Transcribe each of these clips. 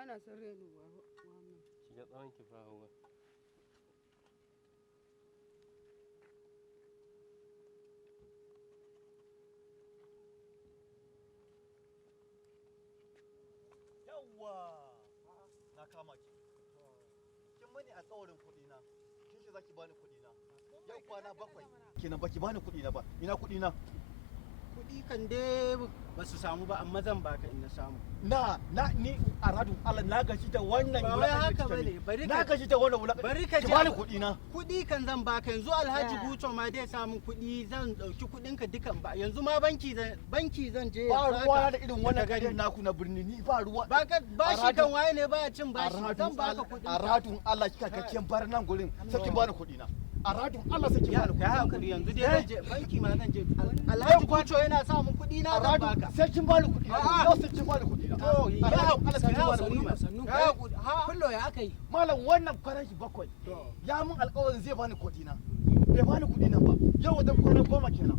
ba na son renu Muhammad. Shiga tsawon ki fa Hauwa. Yawwa! Na kama ki. Kin mani alƙawarin kuɗi na. Kin ce zaki bani kuɗi na. Yau kwana bakwai. Kenan baki bani kuɗi na ba. Ina kuɗi na? Kuɗi kan dai ba su samu ba amma zan baka in na samu. Ni a radun Allah na gaji da wannan ba wai haka bane bari na gaji da wannan wulaƙa. Bari ka ji bani kuɗi na. Kuɗi kan zan baka yanzu Alhaji Guto ma dai samu kuɗi zan dauki kuɗin ka dukan ba yanzu ma banki zan je ba ruwa da irin wannan garin naku na birni ni ba ruwa. Ba shi kan waye ne ba cin bashi zan baka kuɗi. A radun Allah kika kakken bar nan gurin sai kin bani kuɗi na. A radun Allah sai kin bani kuɗi. Ya hakuri yanzu dai zan je banki ma zan je. Alhaji Guto yana samun kuɗi na zan baka. Sai kin bani kuɗi na. Yau sai kin bani kuɗi na. To ya Allah sai kin bani kuɗi na. Kullo ya aka yi. Malam wannan kwanan shi bakwai. Ya mun alƙawarin zai bani kuɗi na. Bai bani kuɗi nan ba. Yau wajen kwanan goma kenan.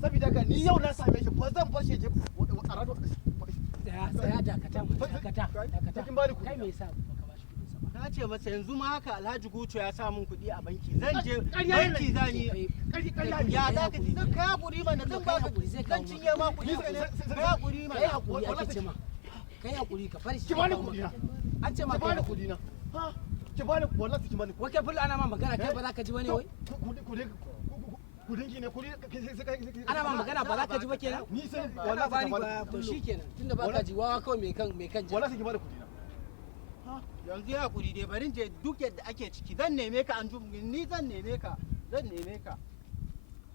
Saboda haka ni yau na same shi ba zan bar shi je a radun. Tsaya dakata. Kin bani kuɗi. Kai me yasa baka bashi kuɗin sa ba? Na ce masa yanzu ma haka Alhaji Guto ya sa mun kuɗi a banki zan je banki zan yi ya za ka ji zan kai hakuri mana zan baka zan cinye ma kuɗi kai hakuri mana Kai hakuri ake ce ma. Kai hakuri ka fara shi. Ki bani kuɗi na. An ce ma Ki bani kuɗi na. Ha? Ki bani wallahi ki bani. Wai kai full ana ma magana kai ba za ka ji bane wai? Kudin ki ne Ana ma magana ba za ka ji ba kenan? Ni sai Wallahi bani ba to shikenan tunda ba ka ji wawa kawai me kan ji. wallahi ki bani kudi na. yanzu ya hakuri dai bari je duk yadda ake ciki zan neme ka ni zan neme ka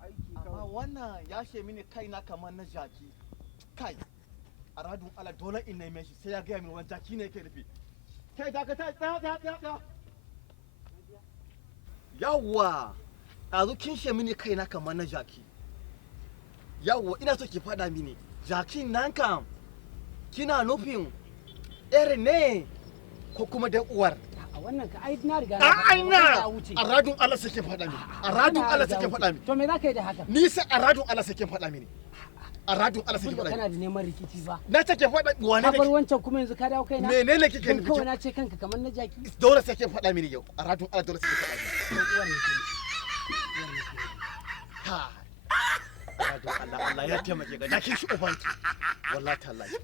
aiki Amma kawai wannan ya she mini kaina kamar na jaki. Kai. A radun Allah dole in neme shi sai ya ga min wani jaki ne yake nufi. Kai da ka ta. Yawwa. Ɗazu kin she mini kaina kamar na jaki. Yawwa ina so ki faɗa mini. Jakin nan kam kina nufin irin ne ko kuma da uwar? A wannan ka ai na riga na a radun Allah sake faɗa mini. A radun Allah sake faɗa mini. To me za ka yi da haka? Ni sai a radun Allah sake faɗa mini. A radun Allah sake faɗa mini. Kana da neman rikici ba. Na take faɗa wane Ka ne? bar wancan kuma yanzu ka dawo kaina. Menene kike Dan nufi? kawai na ce kanka kamar na jaki. Dole sai kin faɗa mini yau. A radun Allah dole sai kin faɗa mini. Dan uwan ne ke. Ha. A radun Allah Allah ya taimake ga na kin shi ubanki. Wallahi tallahi.